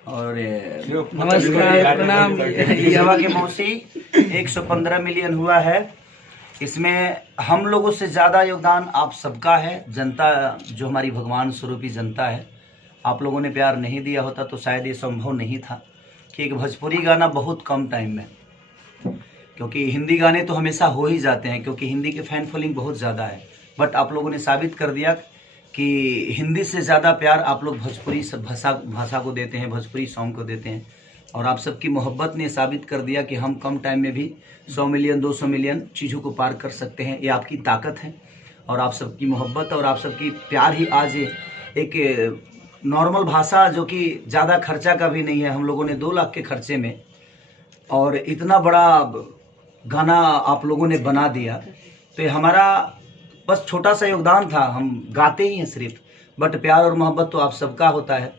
और नमस्कार, प्रणाम। यवा के मौसी 115 मिलियन हुआ है। इसमें हम लोगों से ज़्यादा योगदान आप सबका है। जनता जो हमारी भगवान स्वरूपी जनता है, आप लोगों ने प्यार नहीं दिया होता तो शायद ये संभव नहीं था कि एक भोजपुरी गाना बहुत कम टाइम में, क्योंकि हिंदी गाने तो हमेशा हो ही जाते हैं क्योंकि हिंदी के फैन फॉलोइंग बहुत ज़्यादा है, बट आप लोगों ने साबित कर दिया कि हिंदी से ज़्यादा प्यार आप लोग भोजपुरी भाषा को देते हैं, भोजपुरी सॉन्ग को देते हैं। और आप सबकी मोहब्बत ने साबित कर दिया कि हम कम टाइम में भी 100 मिलियन 200 मिलियन चीज़ों को पार कर सकते हैं। ये आपकी ताकत है और आप सबकी मोहब्बत और आप सबकी प्यार ही आज एक नॉर्मल भाषा जो कि ज़्यादा खर्चा का भी नहीं है, हम लोगों ने 2 लाख के खर्चे में और इतना बड़ा गाना आप लोगों ने बना दिया। तो हमारा बस छोटा सा योगदान था, हम गाते ही हैं सिर्फ, बट प्यार और मोहब्बत तो आप सबका होता है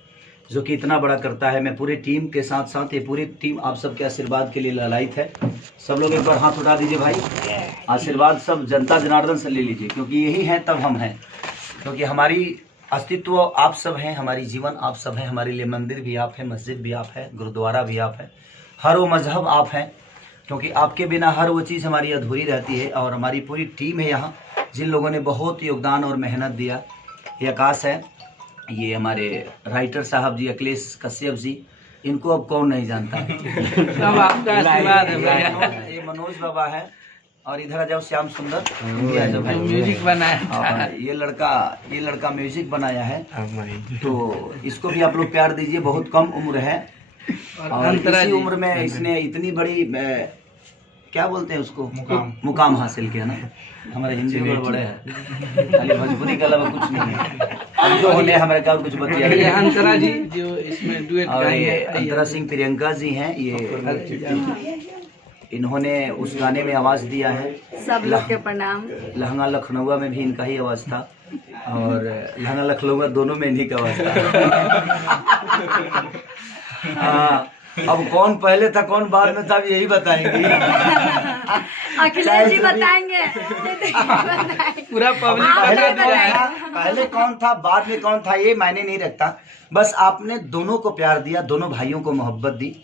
जो कि इतना बड़ा करता है। मैं पूरे टीम के साथ साथ ये पूरी टीम आप सबके आशीर्वाद के लिए ललायित है। सब लोग एक बार हाथ उठा दीजिए भाई, आशीर्वाद सब जनता जनार्दन से ले लीजिए, क्योंकि यही हैं तब हम हैं। क्योंकि हमारी अस्तित्व आप सब हैं, हमारी जीवन आप सब हैं, हमारे लिए मंदिर भी आप हैं, मस्जिद भी आप है, गुरुद्वारा भी आप है, हर वो मजहब आप हैं, क्योंकि आपके बिना हर वो चीज़ हमारी अधूरी रहती है। और हमारी पूरी टीम है यहाँ जिन लोगों ने बहुत योगदान और मेहनत दिया। ये आकाश है, ये हमारे राइटर साहब जी अखिलेश कश्यप जी, इनको अब कौन नहीं जानता है। सब आपका आशीर्वाद है भैया। ये मनोज बाबा है और इधर आ जाओ श्याम सुंदर, जो है म्यूजिक बनाया। ये लड़का म्यूजिक बनाया है, तो इसको भी आप लोग प्यार दीजिए। बहुत कम उम्र है और इसी उम्र में इसने इतनी बड़ी क्या बोलते हैं उसको, मुकाम हासिल किया ना। हमारे हिंदी में बड़े हैं, खाली भोजपुरी के अलावा कुछ नहीं है। अब जो होने हमारे का कुछ बतिया। ये अंतरा जी जो इसमें डुएट गाए हैं, अंतरा सिंह प्रियंका जी हैं, ये इन्होंने उस गाने में आवाज़ दिया है। सब लोग के प्रणाम। लहंगा लखनऊ में भी इनका ही आवाज़ था और लहंगा लखनऊ दोनों में इन्हीं का आवाज़ था। अब कौन पहले था कौन बाद में था यही बताएंगे। अखिलेश जी बताएंगे। पूरा पब्लिक पहले कौन था बाद में कौन था ये मायने नहीं रखता। बस आपने दोनों को प्यार दिया, दोनों भाइयों को मोहब्बत दी,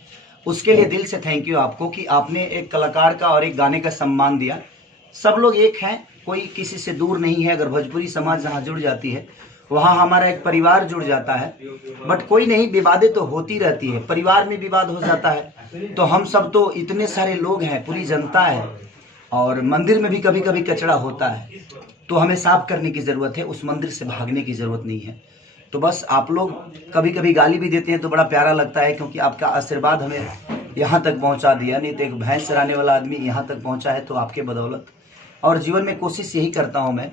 उसके लिए दिल से थैंक यू आपको कि आपने एक कलाकार का और एक गाने का सम्मान दिया। सब लोग एक हैं, कोई किसी से दूर नहीं है। अगर भोजपुरी समाज जहाँ जुड़ जाती है वहाँ हमारा एक परिवार जुड़ जाता है। बट कोई नहीं, विवादें तो होती रहती है, परिवार में विवाद हो जाता है। तो हम सब तो इतने सारे लोग हैं, पूरी जनता है और मंदिर में भी कभी कभी कचरा होता है, तो हमें साफ करने की ज़रूरत है, उस मंदिर से भागने की ज़रूरत नहीं है। तो बस आप लोग कभी कभी गाली भी देते हैं तो बड़ा प्यारा लगता है, क्योंकि आपका आशीर्वाद हमें यहाँ तक पहुँचा दिया। नहीं तो एक भैंस चराने वाला आदमी यहाँ तक पहुँचा है तो आपके बदौलत। और जीवन में कोशिश यही करता हूँ मैं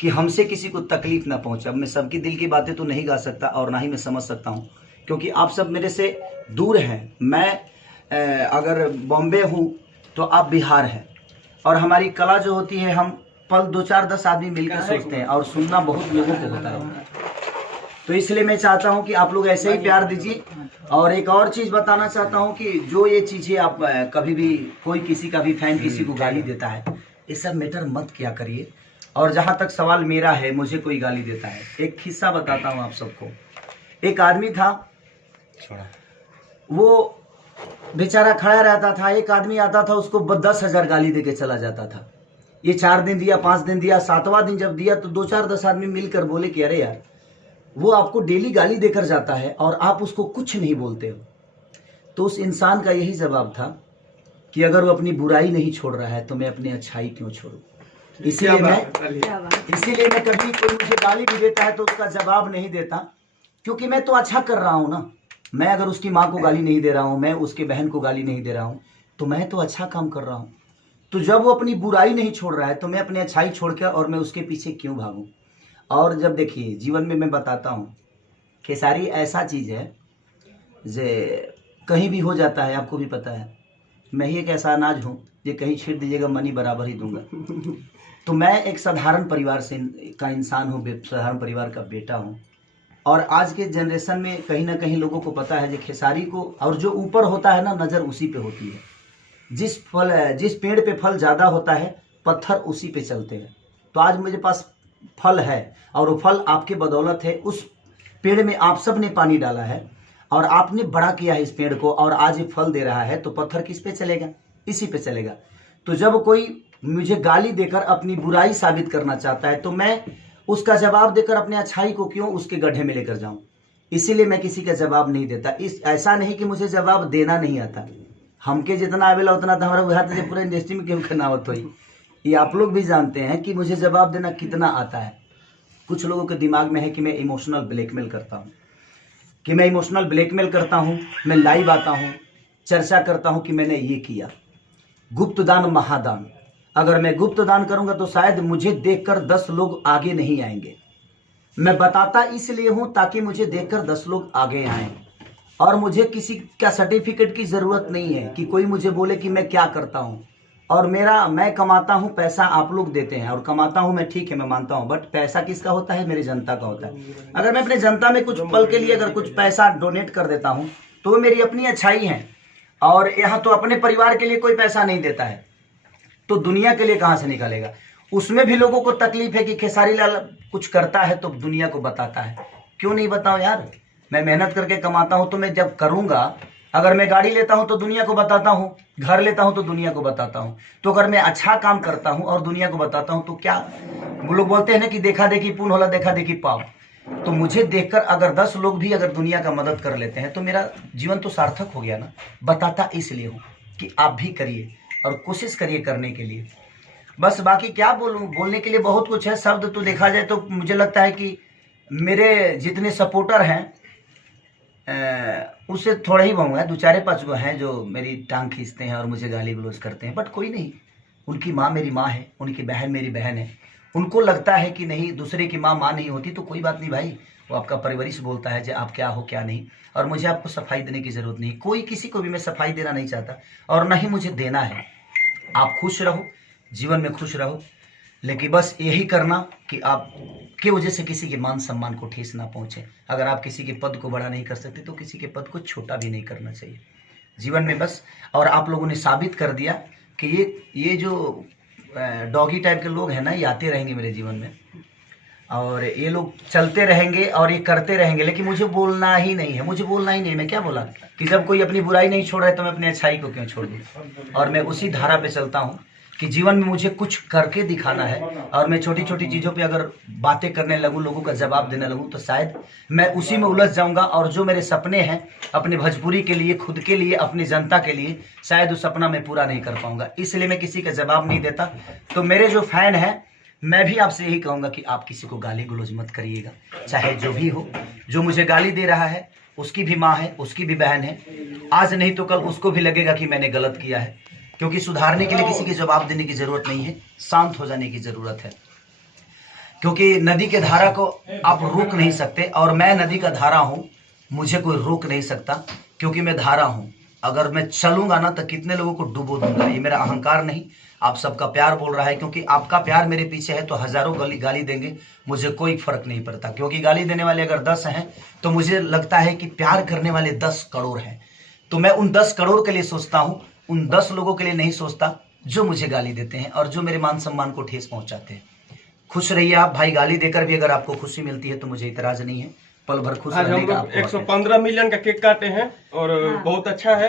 कि हमसे किसी को तकलीफ ना पहुँचे। अब मैं सबकी दिल की बातें तो नहीं गा सकता और ना ही मैं समझ सकता हूँ, क्योंकि आप सब मेरे से दूर हैं। मैं अगर बॉम्बे हूँ तो आप बिहार हैं, और हमारी कला जो होती है हम पल 2 4 10 आदमी मिलकर सोचते हैं और सुनना बहुत लोगों को होता है। तो इसलिए मैं चाहता हूं कि आप लोग ऐसे ही प्यार दीजिए। और एक और चीज़ बताना चाहता हूं कि जो ये चीज़ें आप कभी भी कोई किसी का भी फैन किसी को गाली देता है, ये सब मैटर मत किया करिए। और जहां तक सवाल मेरा है, मुझे कोई गाली देता है, एक किस्सा बताता हूं आप सबको। एक आदमी था, वो बेचारा खड़ा रहता था, एक आदमी आता था उसको 10,000 गाली दे के चला जाता था। ये 4 दिन दिया, 5 दिन दिया, 7वां दिन जब दिया तो 2 4 10 आदमी मिलकर बोले कि अरे यार, वो आपको डेली गाली देकर जाता है और आप उसको कुछ नहीं बोलते हो। तो उस इंसान का यही जवाब था कि अगर वो अपनी बुराई नहीं छोड़ रहा है तो मैं अपनी अच्छाई क्यों छोड़ूं। इसीलिए मैं कभी कोई मुझे गाली भी देता है तो उसका जवाब नहीं देता, क्योंकि मैं तो अच्छा कर रहा हूँ ना। मैं अगर उसकी माँ को गाली नहीं दे रहा हूँ, मैं उसके बहन को गाली नहीं दे रहा हूँ, तो मैं तो अच्छा काम कर रहा हूँ। तो जब वो अपनी बुराई नहीं छोड़ रहा है तो मैं अपनी अच्छाई छोड़ कर और मैं उसके पीछे क्यों भागूं। और जब देखिए जीवन में मैं बताता हूँ, खेसारी ऐसा चीज़ है जे कहीं भी हो जाता है, आपको भी पता है। मैं ही एक ऐसा अनाज हूँ जो कहीं छीट दीजिएगा मनी बराबर ही दूंगा। तो मैं एक साधारण परिवार से का इंसान हूँ, साधारण परिवार का बेटा हूँ। और आज के जनरेशन में कहीं ना कहीं लोगों को पता है जो खेसारी को, और जो ऊपर होता है ना, नज़र उसी पे होती है। जिस पेड़ पे फल ज़्यादा होता है पत्थर उसी पे चलते हैं। तो आज मेरे पास फल है और वो फल आपके बदौलत है। उस पेड़ में आप सब ने पानी डाला है और आपने बड़ा किया है इस पेड़ को और आज ये फल दे रहा है, तो पत्थर किस पे चलेगा? इसी पे चलेगा। तो जब कोई मुझे गाली देकर अपनी बुराई साबित करना चाहता है, तो मैं उसका जवाब देकर अपने अच्छाई को क्यों उसके गड्ढे में लेकर जाऊं? इसीलिए मैं किसी का जवाब नहीं देता। ऐसा नहीं कि मुझे जवाब देना नहीं आता, हमके जितना आवेला उतना तो हमारा बुझाता है पूरे इंडस्ट्री में क्यों खनावत हुई। ये आप लोग भी जानते हैं कि मुझे जवाब देना कितना आता है। कुछ लोगों के दिमाग में है कि मैं इमोशनल ब्लैकमेल करता हूँ, मैं लाइव आता हूँ, चर्चा करता हूँ कि मैंने ये किया। गुप्त दान महादान, अगर मैं गुप्त दान करूंगा तो शायद मुझे देखकर 10 लोग आगे नहीं आएंगे। मैं बताता इसलिए हूं ताकि मुझे देखकर 10 लोग आगे आएं, और मुझे किसी का सर्टिफिकेट की जरूरत नहीं है कि कोई मुझे बोले कि मैं क्या करता हूं। और मैं कमाता हूं, पैसा आप लोग देते हैं और कमाता हूं मैं, ठीक है मैं मानता हूं, बट पैसा किसका होता है? मेरी जनता का होता है। अगर मैं अपने जनता में कुछ पल के लिए अगर कुछ पैसा डोनेट कर देता हूं तो वो मेरी अपनी अच्छाई है। और यहाँ तो अपने परिवार के लिए कोई पैसा नहीं देता है तो दुनिया के लिए कहां से निकालेगा? उसमें भी लोगों को तकलीफ है कि खेसारी लाल कुछ करता है तो दुनिया को बताता है। क्यों नहीं बताऊं यार? मैं मेहनत करके कमाता हूं तो मैं जब करूंगा, अगर मैं गाड़ी लेता हूं तो दुनिया को बताता हूं, घर लेता हूं तो दुनिया को बताता हूं। तो अगर मैं अच्छा काम करता हूं और दुनिया को बताता हूं तो क्या, वो लोग बोलते हैं ना कि देखा देखी पुण्य होला, देखा देखी पाप। तो मुझे देखकर अगर 10 लोग भी अगर दुनिया का मदद कर लेते हैं तो मेरा जीवन तो सार्थक हो गया ना। बताता इसलिए हूं कि आप भी करिए और कोशिश करिए करने के लिए। बस बाकी क्या बोलूं, बोलने के लिए बहुत कुछ है। शब्द तो देखा जाए तो मुझे लगता है कि मेरे जितने सपोर्टर हैं उससे थोड़ा ही बहु है, 2-4-5 गो हैं जो मेरी टांग खींचते हैं और मुझे गाली गलौज करते हैं, बट कोई नहीं। उनकी माँ मेरी माँ है, उनकी बहन मेरी बहन है। उनको लगता है कि नहीं, दूसरे की माँ नहीं होती तो कोई बात नहीं भाई, वो आपका परवरिश बोलता है कि आप क्या हो क्या नहीं, और मुझे आपको सफाई देने की ज़रूरत नहीं। कोई किसी को भी मैं सफाई देना नहीं चाहता और ना ही मुझे देना है। आप खुश रहो, जीवन में खुश रहो, लेकिन बस यही करना कि आप की वजह से किसी के मान सम्मान को ठेस ना पहुंचे। अगर आप किसी के पद को बड़ा नहीं कर सकते तो किसी के पद को छोटा भी नहीं करना चाहिए जीवन में बस। और आप लोगों ने साबित कर दिया कि ये जो डॉगी टाइप के लोग हैं ना, ये आते रहेंगे मेरे जीवन में और ये लोग चलते रहेंगे और ये करते रहेंगे, लेकिन मुझे बोलना ही नहीं है। मुझे बोलना ही नहीं। मैं क्या बोला कि जब कोई अपनी बुराई नहीं छोड़ रहा है तो मैं अपनी अच्छाई को क्यों छोड़ दूँ? और मैं उसी धारा पे चलता हूँ कि जीवन में मुझे कुछ करके दिखाना है। और मैं छोटी छोटी चीज़ों पे अगर बातें करने लगूँ, लोगों का जवाब देने लगूँ, तो शायद मैं उसी में उलझ जाऊँगा। और जो मेरे सपने हैं अपने भोजपुरी के लिए, खुद के लिए, अपनी जनता के लिए, शायद उस सपना मैं पूरा नहीं कर पाऊँगा। इसलिए मैं किसी का जवाब नहीं देता। तो मेरे जो फैन हैं, मैं भी आपसे यही कहूँगा कि आप किसी को गाली गलौज मत करिएगा, चाहे जो भी हो। जो मुझे गाली दे रहा है उसकी भी माँ है, उसकी भी बहन है। आज नहीं तो कल उसको भी लगेगा कि मैंने गलत किया है, क्योंकि सुधारने के लिए किसी के जवाब देने की जरूरत नहीं है, शांत हो जाने की जरूरत है। क्योंकि नदी के धारा को आप रोक नहीं सकते और मैं नदी का धारा हूँ, मुझे कोई रोक नहीं सकता क्योंकि मैं धारा हूँ। अगर मैं चलूंगा ना तो कितने लोगों को डुबो दूंगा। ये मेरा अहंकार नहीं, आप सबका प्यार बोल रहा है। क्योंकि आपका प्यार मेरे पीछे है तो हजारों गाली देंगे, मुझे कोई फर्क नहीं पड़ता। क्योंकि गाली देने वाले अगर 10 हैं तो मुझे लगता है कि प्यार करने वाले 10 करोड़ हैं। तो मैं उन 10 करोड़ के लिए सोचता हूँ, उन 10 लोगों के लिए नहीं सोचता जो मुझे गाली देते हैं और जो मेरे मान सम्मान को ठेस पहुंचाते हैं। खुश रहिए आप भाई। गाली देकर भी अगर आपको खुशी मिलती है तो मुझे इतराज नहीं है। पल भर खुश आज हम लोग 115 मिलियन का केक काटे हैं और बहुत अच्छा है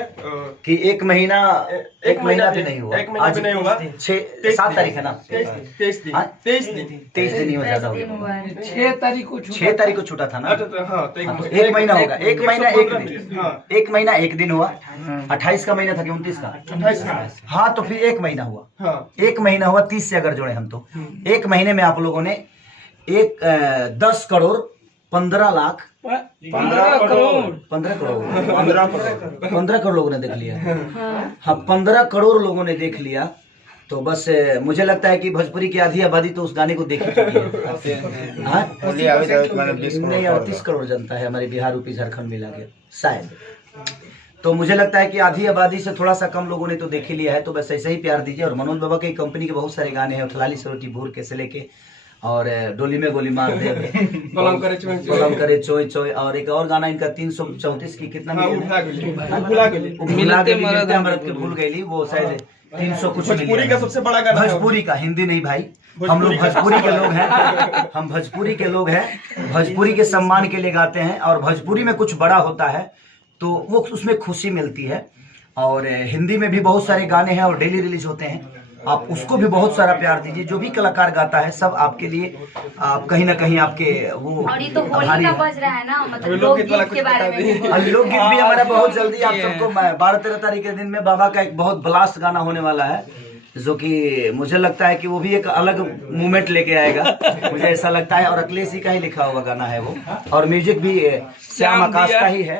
कि एक महीना भी नहीं हुआ। एक महीना भी नहीं हुआ। 7 तारीख है ना? 23 दिन ही ज्यादा हो गया। 6 तारीख को छूटा था ना? हाँ, तो एक महीना होगा। एक महीना एक दिन हुआ। 28 का महीना था कि 29 का? 28 का। हाँ, तो फिर एक महीना हुआ। हाँ, एक महीना हुआ। 30 से अगर जोड़े हम तो एक महीने में आप लोगों ने 10 करोड़ 15 लाख 15 करोड़ 15 करोड़ लोगों ने देख लिया। हाँ, 15 करोड़ लोगों ने देख लिया। तो बस मुझे लगता है कि भोजपुरी की आधी आबादी तो उस गाने को देख ही चुकी है। हाँ, 30 करोड़ जनता है हमारे बिहार, यूपी, झारखंड मिला के शायद। तो मुझे लगता है कि आधी आबादी से थोड़ा सा कम लोगों ने तो देख ही लिया है। तो बस ऐसे ही प्यार दीजिए। और मनोज बाबा की कंपनी के बहुत सारे गाने हैं, उथलाली सरोटी भूर के से लेके और डोली में गोली मार दे, बलम करे चोय चोय, और एक और गाना इनका 334 की कितना भूल गई वो शायद 300 कुछ। भोजपुरी का सबसे बड़ा गाना, भोजपुरी का, हिंदी नहीं भाई। हम लोग भोजपुरी के लोग हैं, हम भोजपुरी के लोग हैं। भोजपुरी के सम्मान के लिए गाते हैं और भोजपुरी में कुछ बड़ा होता है तो वो उसमें खुशी मिलती है। और हिंदी में भी बहुत सारे गाने हैं और डेली रिलीज होते हैं, आप उसको भी बहुत सारा प्यार दीजिए। जो भी कलाकार गाता है सब आपके लिए, आप कहीं ना कहीं आपके वो और ये तो होली आभारी का है। बज रहा है ना, मतलब लोकगीत वाला लोकगीत के कुछ बारे बता में भी और लोकगीत भी हमारा बहुत जल्दी आप सबको 12-13 तारीख के दिन में बाबा का एक बहुत ब्लास्ट गाना होने वाला है, जो कि मुझे लगता है कि वो भी एक अलग मूवमेंट लेके आएगा, मुझे ऐसा लगता है। और अखिलेश जी का ही लिखा हुआ गाना है वो, और म्यूजिक भी श्याम आकाश का ही है,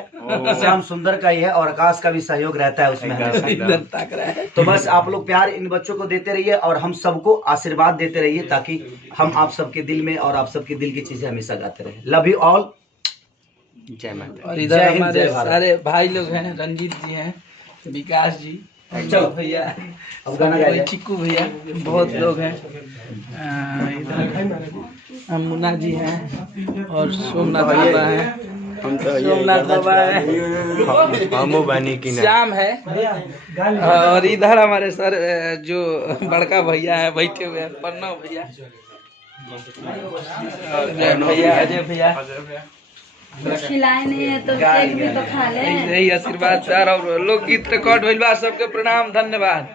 श्याम सुंदर का ही है, और आकाश का भी सहयोग रहता है उसमें हमेशा। तो बस आप लोग प्यार इन बच्चों को देते रहिए और हम सबको आशीर्वाद देते रहिए, ताकि हम आप सबके दिल में और आप सबके दिल की चीजें हमेशा गाते रहे। लव यू ऑल, जय माता। और इधर जय हिंद, हमारे जय भारत। सारे भाई लोग हैं, रंजीत जी हैं, विकास जी, चलो भैया, अब गाना गाइए। चिक्कू भैया, बहुत लोग हैं। इधर मुन्ना जी हैं और सोमनाथ बाबा हैं, सोमनाथ बाबा है, श्याम है, और इधर हमारे सर जो बड़का भैया है बैठे हुए हैं, प्रणव भैया, और जय भैया, अजय भैया। खिलाए नहीं है तो केक भी तो खा ले। यही आशीर्वाद सर, और लोकगीत रिकॉर्ड भइल बा, सबके प्रणाम, धन्यवाद।